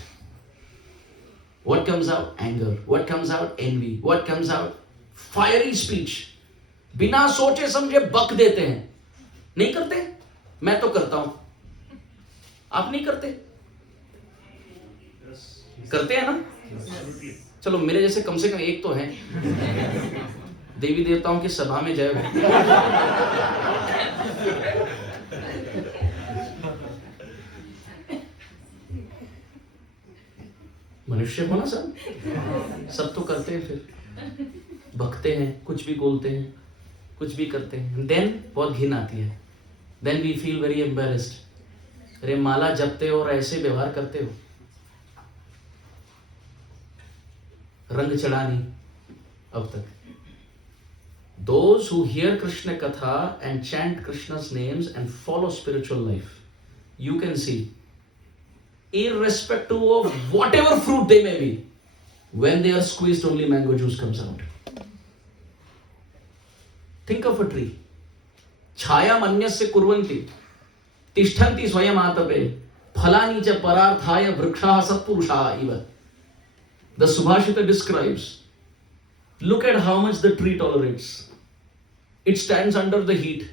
What comes out? Anger. What comes out? Envy. What comes out? Fiery speech. बिना सोचे समझे बक देते हैं. नहीं करते? मैं तो करता हूं. आप नहीं करते? करते हैं ना? चलो मेरे जैसे कम से कम एक तो है. देवी देवताओं की सभा में जय हो. मनुष्य हो ना सब तो करते हैं. फिर बकते हैं, कुछ भी बोलते हैं, कुछ भी करते हैं. देन बहुत घिन आती है. Then we feel very embarrassed. अरे माला जपते हो और ऐसे व्यवहार करते हो. रंग चढ़ा नहीं अब तक. Those who hear Krishna Katha and chant Krishna's names and follow spiritual life, you can see, irrespective of whatever fruit they may be, when they are squeezed, only mango juice comes out. Think of a tree. Chhaya manyasya kurvanti, tishtanti swayam atape, phalani cha pararthaya vrikshaha satpurushaha iva. The Subhashita describes, look at how much the tree tolerates. It stands under the heat.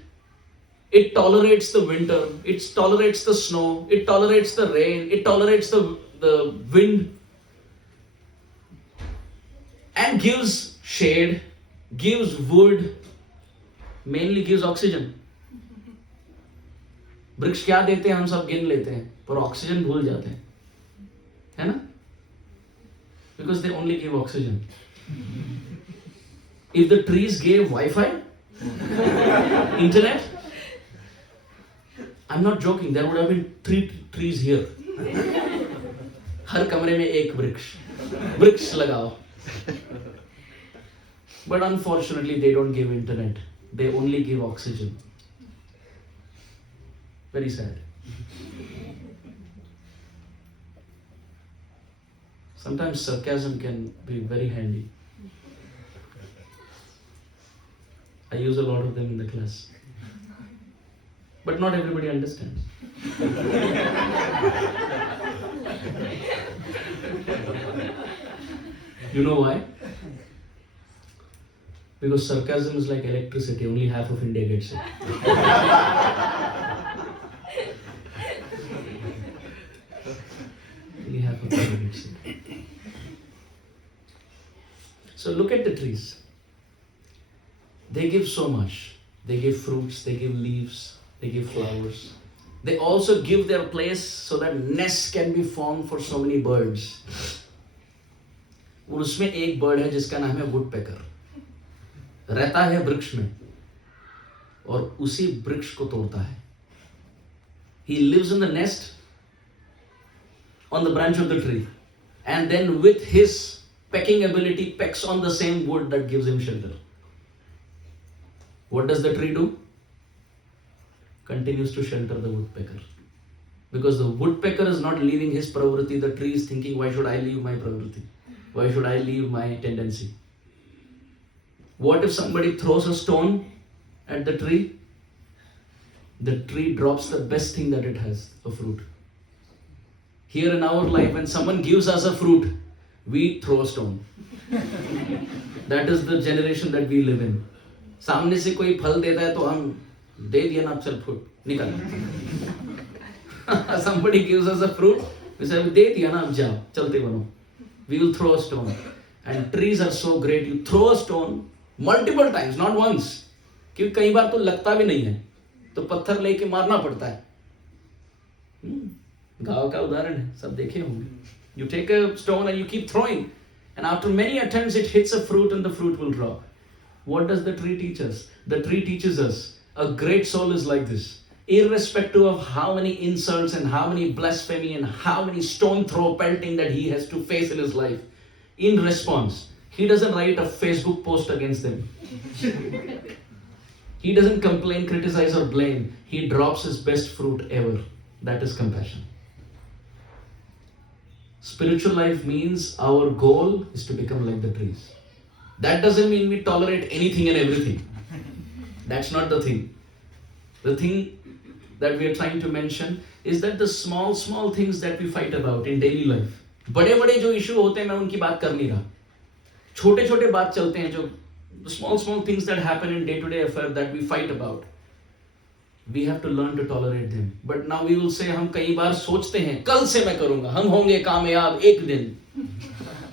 It tolerates the winter. It tolerates the snow. It tolerates the rain. It tolerates the wind. And gives shade, gives wood, mainly gives oxygen. वृक्ष क्या देते हैं हम सब गिन लेते हैं, पर ऑक्सीजन भूल जाते हैं, है ना? Because they only give oxygen. If the trees gave Wi-Fi, internet, I'm not joking, there would have been 3 trees here. हर कमरे में एक वृक्ष लगाओ. But unfortunately they don't give internet, they only give oxygen. Very sad. Sometimes sarcasm can be very handy. I use a lot of them in the class. But not everybody understands. You know why? Because sarcasm is like electricity, only half of India gets it. Only half of India gets it. So look at the trees. They give so much. They give fruits, they give leaves, they give flowers. They also give their place so that nests can be formed for so many birds. और उसमें एक bird है जिसका नाम है woodpecker, रहता है वृक्ष में और उसी वृक्ष को तोड़ता है. He lives in the nest on the branch of the tree and then with his pecking ability pecks on the same wood that gives him shelter. What does the tree do? Continues to shelter the woodpecker. Because the woodpecker is not leaving his pravriti, the tree is thinking, why should I leave my pravriti? Why should I leave my tendency? What if somebody throws a stone at the tree? The tree drops the best thing that it has, a fruit. Here in our life, when someone gives us a fruit, we throw a stone. That is the generation that we live in. सामने से कोई फल देता है तो हम दे दिया ना, चल फूट निकल. Somebody gives us a fruit, we say दे दिया ना, अब जाओ चलते बनो. We will throw a stone. And trees are so great. You throw a stone multiple times, not once. क्योंकि कई बार तो लगता भी नहीं है, तो पत्थर लेके मारना पड़ता है. गाँव का उदाहरण है, सब देखे होंगे. You take a stone and you keep throwing, and after many attempts it hits a fruit and the fruit will drop. What does the tree teach us? The tree teaches us a great soul is like this. Irrespective of how many insults and how many blasphemy and how many stone throw pelting that he has to face in his life, in response, he doesn't write a Facebook post against them. He doesn't complain, criticize or blame. He drops his best fruit ever. That is compassion. Spiritual life means our goal is to become like the trees. That doesn't mean we tolerate anything and everything. That's not the thing. The thing that we are trying to mention is that the small things that we fight about in daily life, बड़े-बड़े जो issue होते हैं मैं उनकी बात कर नहीं रहा. छोटे-छोटे बात चलते हैं जो small things that happen in day-to-day affair that we fight about. We have to learn to tolerate them. But now we will say हम कई बार सोचते हैं कल से मैं करूँगा, हम होंगे कामयाब एक दिन.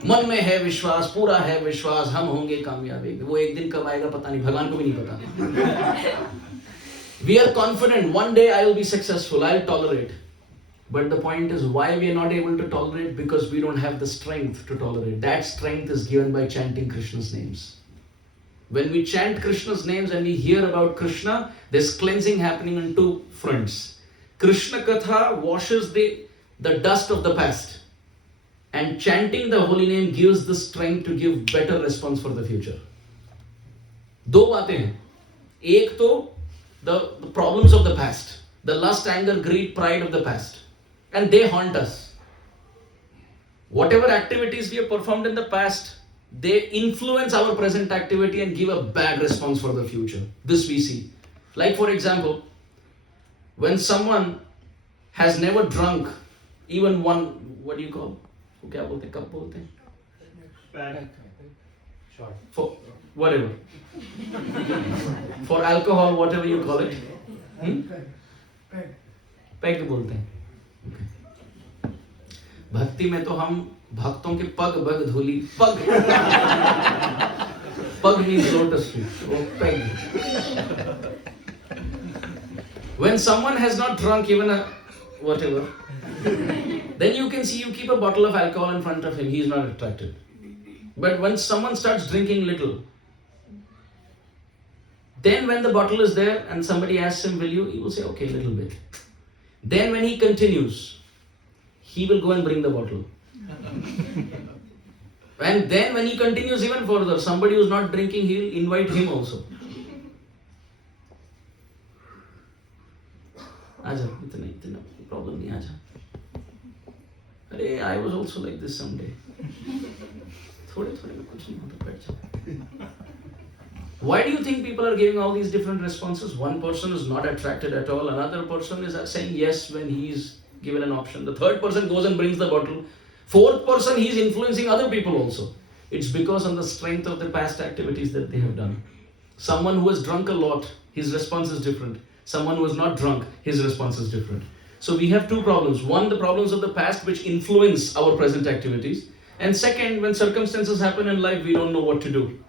मन में है विश्वास, पूरा है विश्वास, हम होंगे कामयाब एक दिन. वो एक दिन कब आएगा पता नहीं, भगवान को भी नहीं पता. We are confident one day I will be successful, I will tolerate. But the point is why we are not able to tolerate, because we don't have the strength to tolerate. That strength is given by chanting Krishna's names. When we chant Krishna's names and we hear about Krishna, there's cleansing happening on two fronts. Krishna Katha washes the dust of the past. And chanting the holy name gives the strength to give better response for the future. दो बातें हैं. एक तो the problems of the past, the lust, anger, greed, pride of the past, and they haunt us. Whatever activities we have performed in the past, they influence our present activity and give a bad response for the future. This we see. Like for example, when someone has never drunk even one, what do you call? क्या बोलते हैं, कब बोलते हैं? For whatever. For alcohol, whatever you call it. Peg बोलते हैं. भक्ति में तो हम भक्तों के पग बग धूली, पग means lotus feet. Oh, peg. When someone has not drunk even a whatever, then you can see, you keep a bottle of alcohol in front of him, he is not attracted. But when someone starts drinking little, then when the bottle is there and somebody asks him, will you? He will say, okay, little bit. Then when he continues, he will go and bring the bottle. And then when he continues even further, somebody who is not drinking, he will invite him also. आजा, इतना problem नहीं, आजा. अरे, I was also like this someday. थोड़े में कुछ नहीं होता, बैठ जाओ. Why do you think people are giving all these different responses? One person is not attracted at all. Another person is saying yes when he is given an option. The third person goes and brings the bottle. Fourth person, he is influencing other people also. It's because on the strength of the past activities that they have done. Someone who has drunk a lot, his response is different. Someone who is not drunk, his response is different. So we have two problems. One, the problems of the past which influence our present activities. And second, when circumstances happen in life, we don't know what to do.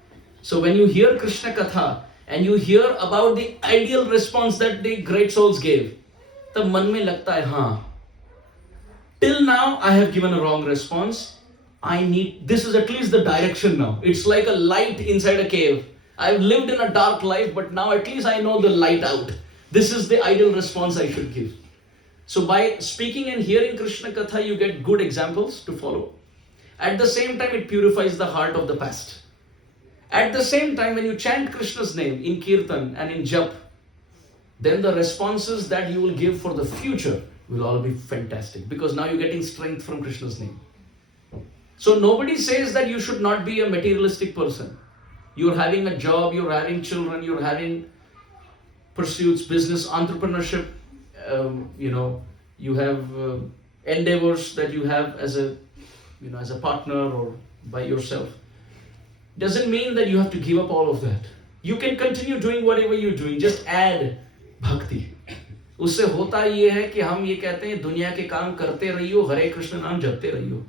So when you hear Krishna Katha and you hear about the ideal response that the great souls gave, तब मन में लगता है हाँ, till now I have given a wrong response. This is at least the direction now. It's like a light inside a cave. I've lived in a dark life, but now at least I know the light out. This is the ideal response I should give. So by speaking and hearing Krishna Katha, you get good examples to follow. At the same time, it purifies the heart of the past. At the same time, when you chant Krishna's name in Kirtan and in Jap, then the responses that you will give for the future will all be fantastic, because now you're getting strength from Krishna's name. So nobody says that you should not be a materialistic person. You're having a job, you're having children, you're having pursuits, business, entrepreneurship, you have endeavors that you have as a partner or by yourself. Doesn't mean that you have to give up all of that. You can continue doing whatever you're doing, just add bhakti. उससे होता ये है कि हम ये कहते हैं दुनिया के काम करते रहियो, हरे कृष्ण नाम जपते रहियो.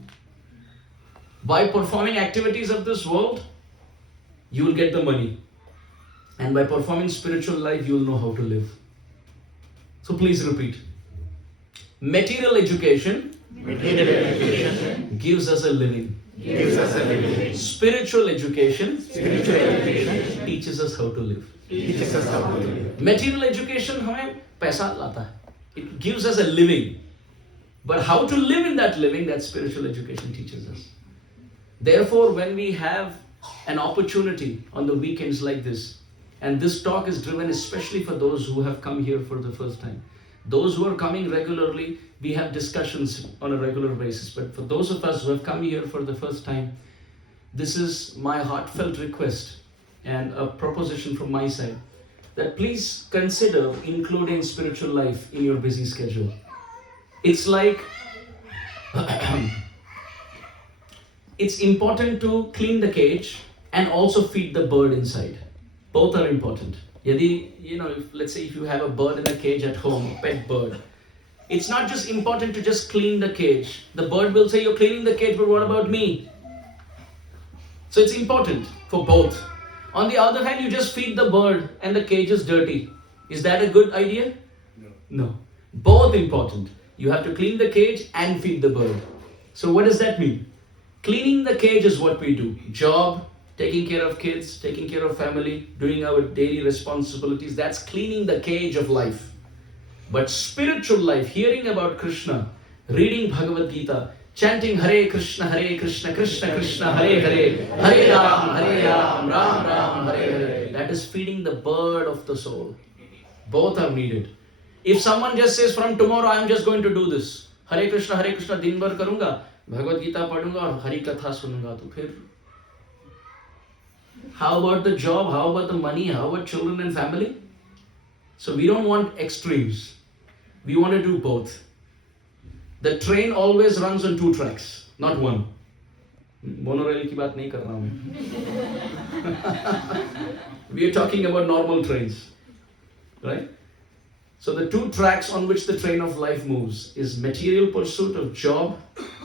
By performing activities of this world, you will get the money. And by performing spiritual life, you will know how to live. So please repeat. Material education gives us a living. Spiritual education teaches us how to live. Material education हमें पैसा लाता है. It gives us a living. But how to live in that living, that spiritual education teaches us. Therefore, when we have an opportunity on the weekends like this, and this talk is driven especially for those who have come here for the first time. Those who are coming regularly, we have discussions on a regular basis. But for those of us who have come here for the first time, this is my heartfelt request and a proposition from my side, that please consider including spiritual life in your busy schedule. It's like it's important to clean the cage and also feed the bird inside. Both are important. Let's say if you have a bird in a cage at home, a pet bird, it's not just important to just clean the cage. The bird will say, you're cleaning the cage, but what about me? So it's important for both. On the other hand, you just feed the bird and the cage is dirty. Is that a good idea? No. Both important. You have to clean the cage and feed the bird. So what does that mean? Cleaning the cage is what we do. Job, taking care of kids, taking care of family, doing our daily responsibilities. That's cleaning the cage of life. But spiritual life, hearing about Krishna, reading Bhagavad Gita, chanting Hare Krishna, Krishna Krishna, Hare Hare, Hare Ram, Ram Ram, Hare Hare. That is feeding the bird of the soul. Both are needed. If someone just says, from tomorrow I am just going to do this, Hare Krishna, दिन भर करूंगा, Bhagavad Gita पढ़ूंगा और हरि कथा सुनूंगा, तो फिर how about the job? How about the money? How about children and family? So we don't want extremes. We want to do both. The train always runs on 2 tracks, not one. Monorail की बात नहीं कर रहा हूँ मैं. We are talking about normal trains, right? So the 2 tracks on which the train of life moves is material pursuit of job,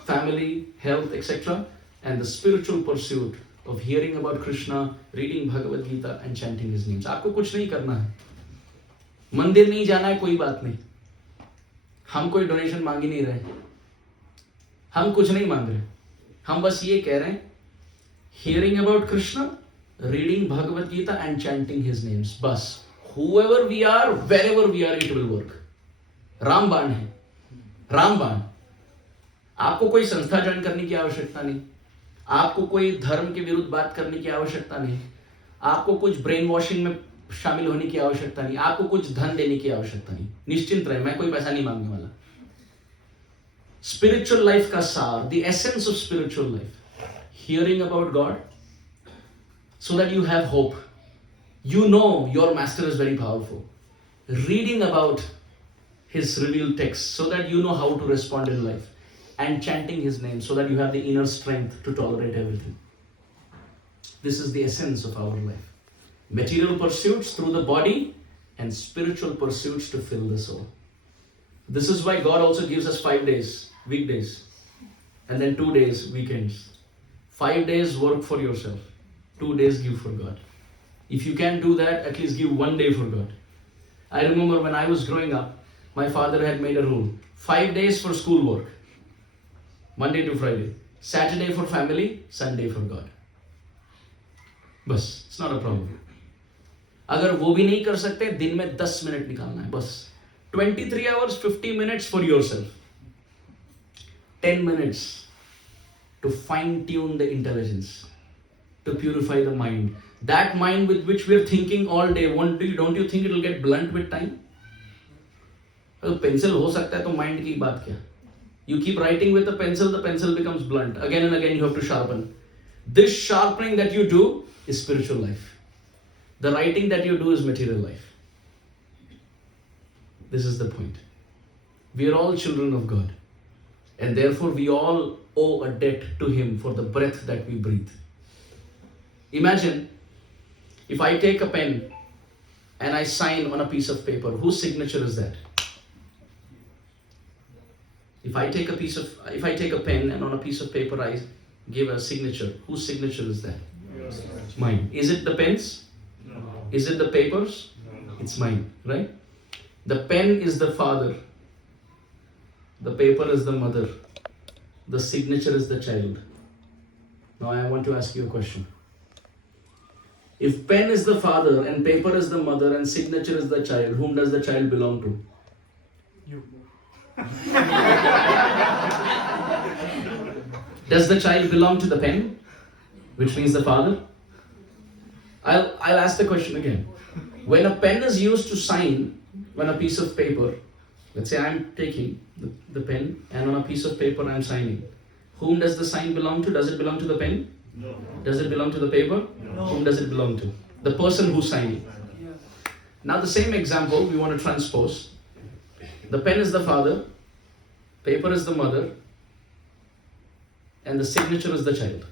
family, health, etc., and the spiritual pursuit of hearing about Krishna, reading Bhagavad Gita and chanting his names. आपको कुछ नहीं करना है. मंदिर नहीं जाना है, कोई बात नहीं. हम कोई डोनेशन मांग ही नहीं रहे. हम कुछ नहीं मांग रहे. हम बस ये कह रहे हैं, hearing about Krishna, reading Bhagavad Gita and chanting his names. बस. Whoever we are, wherever we are, it will work. रामबाण है. रामबाण. आपको कोई संस्था ज्वाइन करने की आवश्यकता नहीं. आपको कोई धर्म के विरुद्ध बात करने की आवश्यकता नहीं. आपको कुछ ब्रेन वॉशिंग में शामिल होने की आवश्यकता नहीं. आपको कुछ धन देने की आवश्यकता नहीं. निश्चिंत रहे, मैं कोई पैसा नहीं मांगने वाला. Spiritual life का सार, the essence of spiritual life, hearing about God so that you have hope. You know your master is very powerful. Reading about his revealed texts so that you know how to respond in life. And chanting his name so that you have the inner strength to tolerate everything. This is the essence of our life. Material pursuits through the body and spiritual pursuits to fill the soul. This is why God also gives us 5 days, weekdays, and then 2 days, weekends. 5 days work for yourself, 2 days give for God. If you can't do that, at least give 1 day for God. I remember when I was growing up, my father had made a rule. 5 days for schoolwork, Monday to Friday. Saturday for family, Sunday for God. बस, it's not a problem. अगर वो भी नहीं कर सकते, दिन में 10 minute निकालना है बस. 23 hours, 50 minutes for yourself. 10 minutes to fine-tune the intelligence, to purify the mind. That mind with which we're thinking all day, don't you think it'll get blunt with time? अगर पेंसिल हो सकता है तो mind की बात क्या? You keep writing with a pencil, the pencil becomes blunt. Again and again you have to sharpen. This sharpening that you do is spiritual life. The writing that you do is material life. This is the point. We are all children of God. And therefore we all owe a debt to Him for the breath that we breathe. Imagine if I take a pen and I sign on a piece of paper, whose signature is that? If I take a pen and on a piece of paper I give a signature, whose signature is that? Yes. Mine. Is it the pen's? No. Is it the paper's? No. It's mine, right? The pen is the father. The paper is the mother. The signature is the child. Now I want to ask you a question. If pen is the father and paper is the mother and signature is the child, whom does the child belong to? You. Does the child belong to the pen, which means the father? I'll ask the question again. When a pen is used to sign on a piece of paper, let's say I'm taking the pen and on a piece of paper I'm signing. Whom does the sign belong to? Does it belong to the pen? No. Does it belong to the paper? No. Whom does it belong to? The person who's signing. Now the same example we want to transpose. The pen is the father, paper is the mother, and the signature is the child.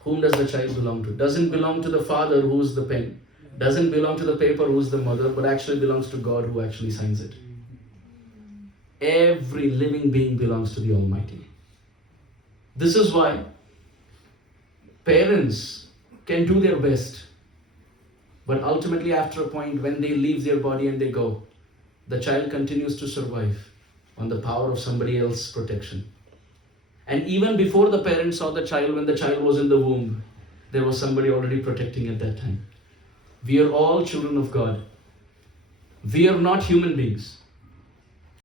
Whom does the child belong to? Doesn't belong to the father who is the pen, doesn't belong to the paper who is the mother, but actually belongs to God who actually signs it. Every living being belongs to the Almighty. This is why parents can do their best, but ultimately after a point when they leave their body and they go, the child continues to survive on the power of somebody else's protection. And even before the parents saw the child, when the child was in the womb, there was somebody already protecting at that time. We are all children of God. We are not human beings.